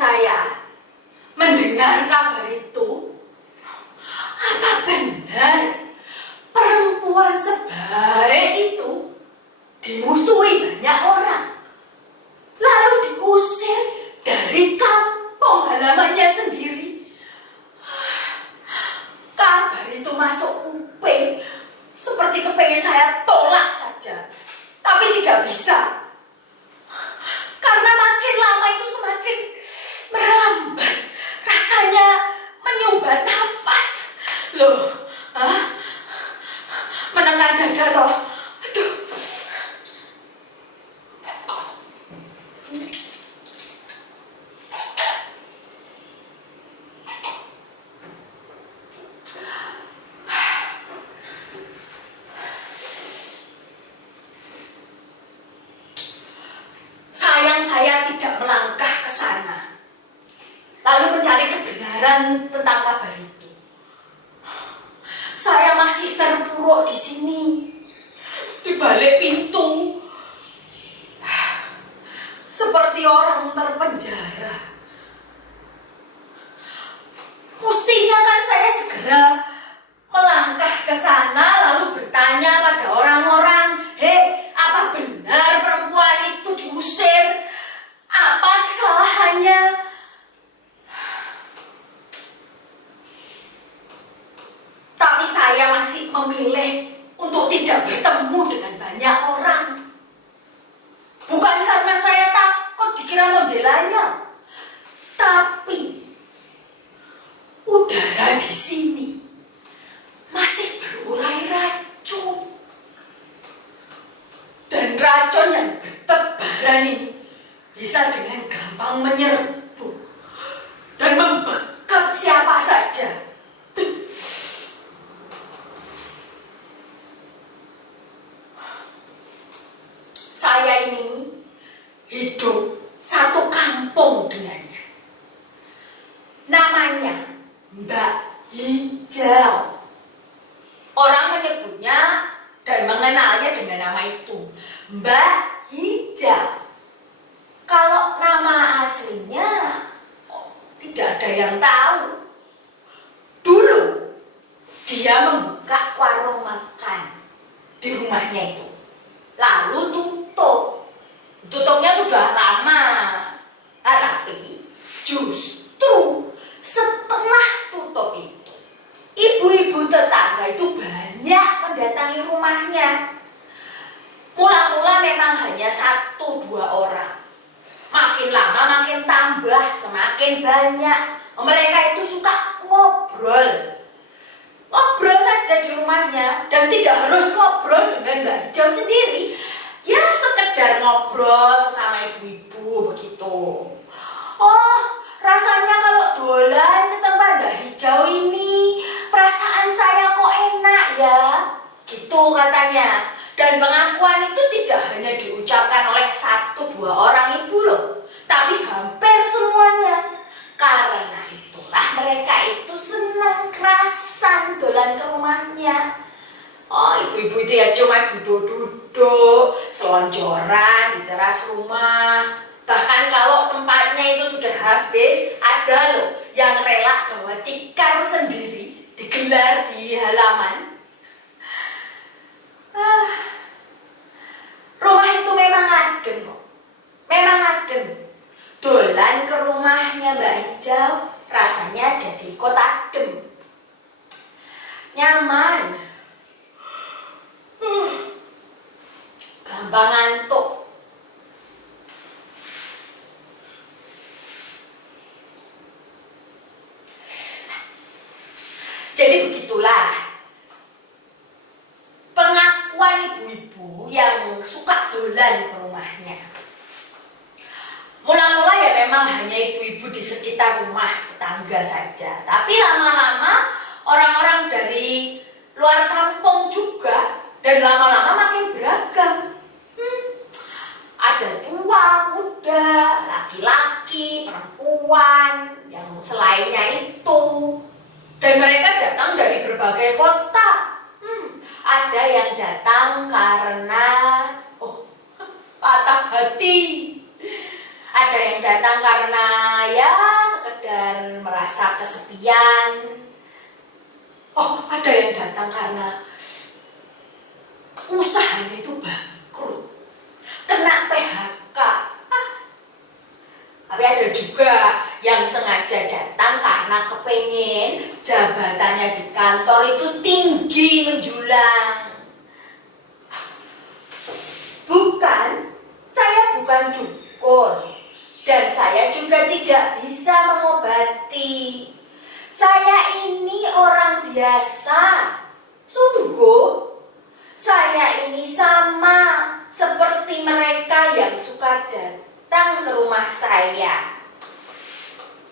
saya mendengar kabar itu, apa benar perempuan sebaik itu dimusuhi banyak orang, lalu diusir dari kampung halamannya sendiri? Kabar itu masuk kuping seperti kepengen saya tolak saja, tapi tidak bisa. Karena makin lama itu semakin merambat, rasanya menyumbat nafas. Loh, menekan dada toh. Aduh. Sayang saya tidak melangkah ke sana, lalu mencari kebenaran tentang kabar itu. Saya masih terpuruk di sini, di balik pintu, seperti orang terpenjara. Mestinya kan saya segera melangkah ke sana lalu bertanya pada orang-orang, "Hei, apa benar perempuan itu diusir? Apa kesalahannya?" Tapi saya masih memilih untuk tidak bertemu dengan banyak orang. Bukan karena saya takut dikira membelanya, tapi udara di sini masih berurai racun. Dan racun yang bertebaran ini bisa dengan gampang menyerbu dan membekap siapa saja. Saya ini hidup satu kampung dengannya. Namanya Mbak Hijau. Orang menyebutnya dan mengenalnya dengan nama itu, Mbak Hijau. Kalau nama aslinya tidak ada yang tahu. Dulu dia membuka warung makan di rumahnya itu, lalu tutupnya sudah lama. Tapi justru setelah tutup itu, ibu-ibu tetangga itu banyak mendatangi rumahnya. Mula-mula memang hanya 1-2 orang. Makin lama makin tambah, semakin banyak. Mereka itu suka ngobrol. Ngobrol saja di rumahnya, dan tidak harus ngobrol dengan Mbak Hijau sendiri. Ya sekedar ngobrol sesama ibu-ibu begitu. "Oh, rasanya kalau dolan ke tempat Mbak Hijau ini, perasaan saya kok enak ya," gitu katanya. Dan pengakuan itu tidak hanya diucapkan oleh 1-2 orang ibu loh, tapi hampir semuanya. Karena itulah mereka itu senang kerasan dolan ke rumahnya. Oh, ibu-ibu itu ya cuma duduk-duduk, selonjoran di teras rumah. Bahkan kalau tempatnya itu sudah habis, ada loh yang rela bawa tikar sendiri digelar di halaman. Rumah itu memang adem kok. Memang adem. Dolan ke rumahnya Mbak Hijau rasanya jadi ikut adem. Nyaman. Gampang ngantuk. Jadi begitulah pengakuan ibu-ibu yang suka dolan ke rumahnya. Mula-mula ya memang hanya ibu-ibu di sekitar rumah tetangga saja. Tapi lama-lama orang-orang dari luar kampung juga, dan lama-lama makin beragam. Ada tua, muda, laki-laki, perempuan, yang selainnya itu. Dan mereka datang dari berbagai kota. Ada yang datang karena patah hati. Ada yang datang karena ya sekedar merasa kesepian. Oh, ada yang datang karena usahanya itu bangkrut, kena PHK. Tapi ada juga yang sengaja datang karena kepengen jabatannya di kantor itu tinggi menjulang. Saya bukan dukun, dan saya juga tidak bisa mengobati. Saya ini orang biasa. Sungguh, saya ini sama seperti mereka yang suka datang ke rumah saya.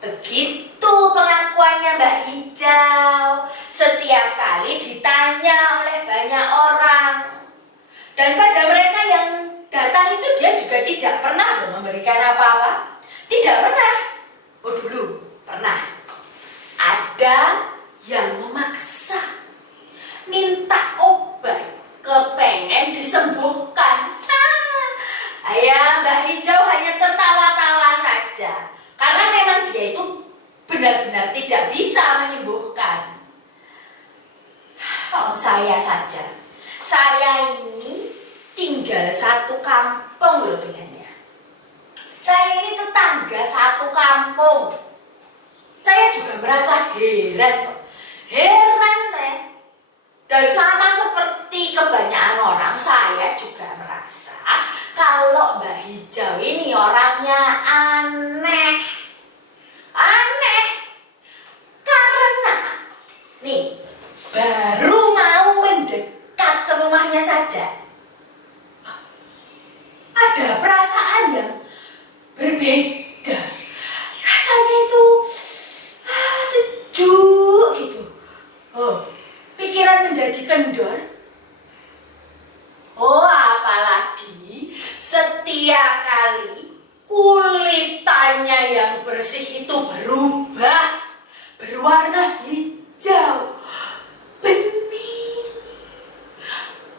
Begitu pengakuannya Mbak Hijau setiap kali ditanya oleh banyak orang. Dan pada mereka yang datang itu dia juga tidak pernah memberikan apa-apa. Tidak pernah. Oh dulu pernah. Ada yang memaksa minta obat, kepengen disembuhkan. Ayah Mbak Hijau hanya tertawa-tawa saja, karena memang dia itu benar-benar tidak bisa menyembuhkan. Oh, saya saja. Saya ini tinggal satu kampung loh dengannya. Saya ini tetangga satu kampung. Saya juga merasa heran. Heran saya. Dan sama seperti kebanyakan orang, saya juga merasa kalau Mbak Hijau ini orangnya aneh. Aneh. Karena nih, baru mau mendekat ke rumahnya saja, ada perasaan yang berbeda. Rasanya itu sejuk gitu. Oh, pikiran menjadi kendor. Oh, apalagi setiap kali kulitannya yang bersih itu berubah, berwarna hijau, bening.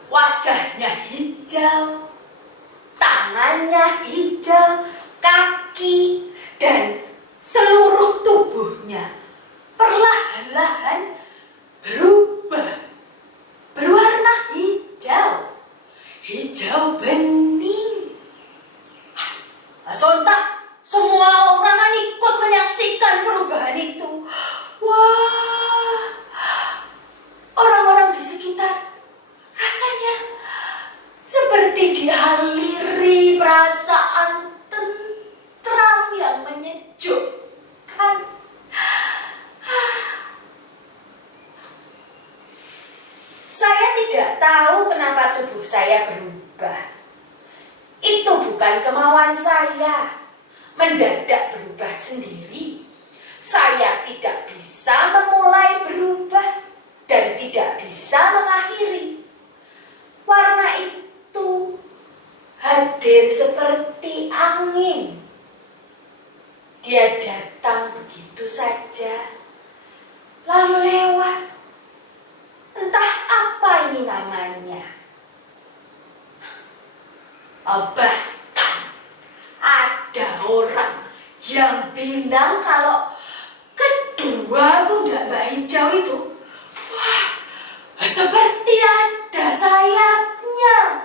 Wajahnya hijau, tangannya hijau, kaki dan seluruh tubuhnya perlahan-lahan berubah, berwarna hijau, hijau bening. Sontak semua orang kan ikut menyaksikan perubahan itu. Wah, orang-orang di sekitar rasanya seperti dialiri perasaan tentram yang menyejukkan. Saya tidak tahu kenapa tubuh saya berubah. Itu bukan kemauan saya. Mendadak berubah sendiri. Saya tidak bisa memulai berubah dan tidak bisa mengakhiri. Warna itu hadir seperti angin. Dia datang begitu saja, lalu lewat. Entah apa ini namanya. Bahkan ada orang yang bilang kalau kedua bunda Mbak Hijau itu, wah, seperti ada sayapnya,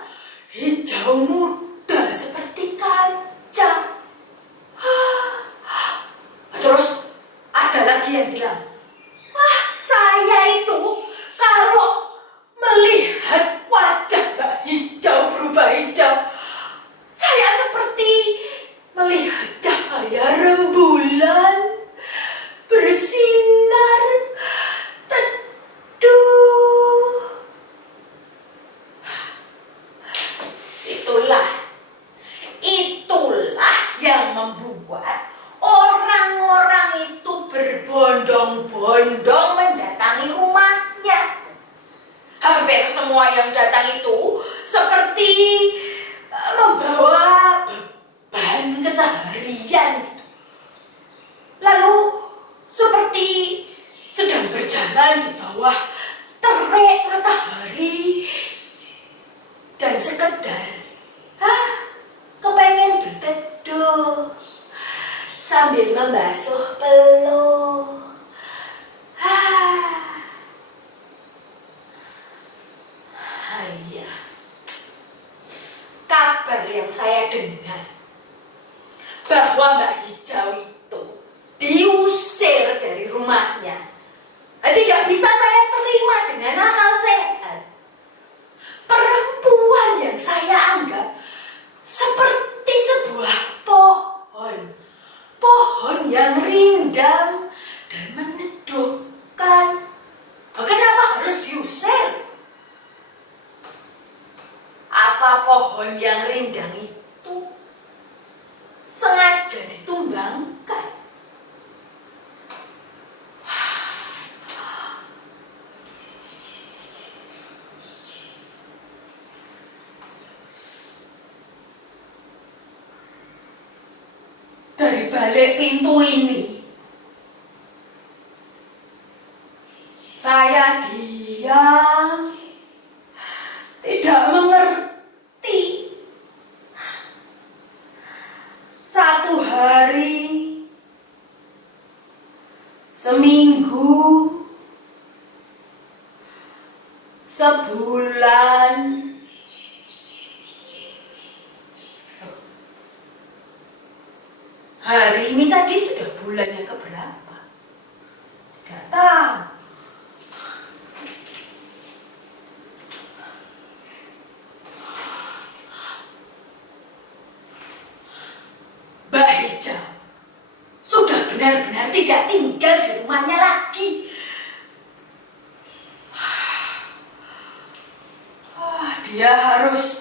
hijau muda seperti kaca. Terus ada lagi yang bilang, wah, saya itu kalau melihat wajah Mbak Hijau berubah hijau, saya seperti melihat cahaya rembulan bersinar teduh. Itulah yang membuat orang-orang itu berbondong-bondong mendatangi rumahnya. Hampir semua yang datang itu seperti membawa beban keseharian gitu. Lalu seperti sedang berjalan di bawah terik matahari dan sekedar kepengen berteduh. sambil membasuh peluh. Iya. Kabar yang saya dengar bahwa Mbak Hijau itu diusir dari rumahnya. Tidak bisa saya terima dengan akal sehat. Perempuan yang saya anggap seperti sebuah pohon. Pohon yang rindang dan meneduhkan. Kenapa harus diusir? Apa pohon yang rindang itu sengaja ditumbangkan? Dari balik pintu ini, saya diam, tidak mengerti. Satu hari, seminggu, sebulan. Hari ini tadi sudah bulan yang keberapa? Tidak tahu. Mbak Hijau sudah benar-benar tidak tinggal di rumahnya lagi. Dia harus